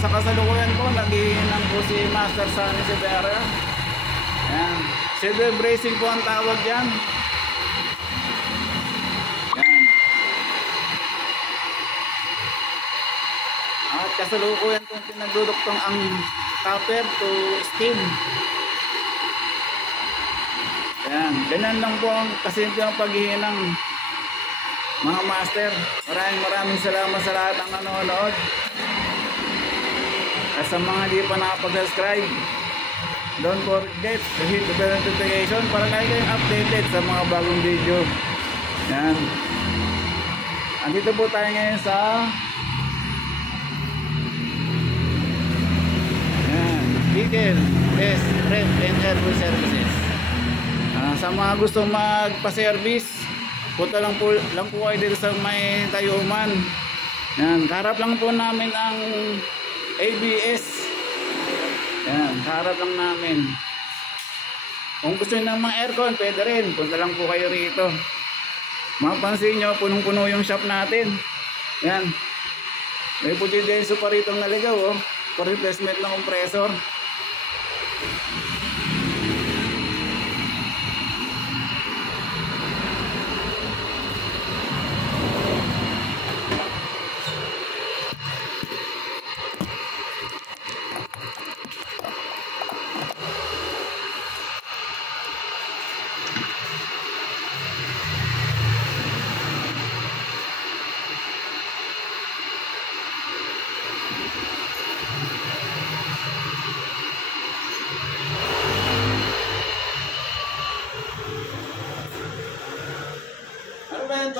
Sa kasalukuyan ko, naghihinang po si Master Sunny Severa. Yan. Silver bracing po ang tawag dyan. Yan. At kasalukuyan po pinagduduktong ang copper to steam. Yan. Ganyan lang po ang kasimple ang paghihinang mga master. Maraming salamat sa lahat ng nanonood. At sa mga di pa nakapag-subscribe, don't forget to hit the bell notification para lagi kayong updated sa mga bagong video. Yan. Andito po tayo ngayon sa Eagle Best Rent and Airway Services. Sa mga gustong magpa-service, punta lang po kayo dito sa may Tayuman. Yan, harap lang po namin ang ABS. Yan, harap lang namin. Kung gusto niyo ng mga aircon, pwede rin. Punta lang po kayo rito. Mapansin nyo, punong-puno yung shop natin. Yan. May puti denso pa rito naligaw, oh. For replacement ng compressor.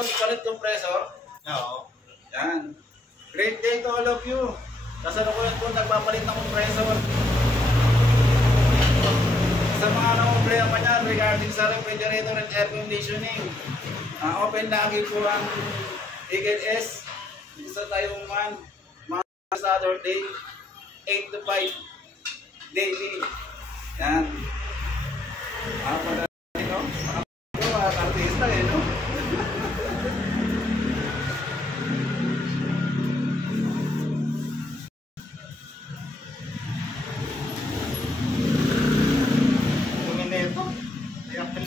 Palit compressor? Oo. Yan. Great day to all of you. Kasalukuyan po nagpapalit ng compressor. Sa mga na-problema pa dyan regarding sa refrigerator and air conditioning, open lagi po ang Eagle S sa Tayuman, mga Saturday 8 to 5 daily. Yan. Mga artista eh, no?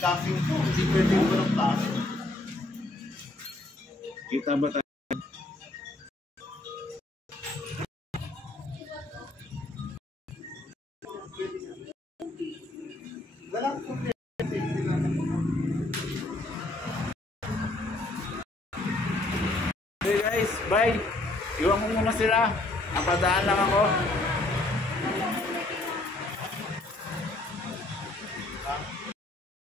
Plastic ito, hindi pwede ko ng plastic. Kita ba tayo? Walang problema. Okay guys, bye. Iwan ko muna sila. Napadaan lang ako.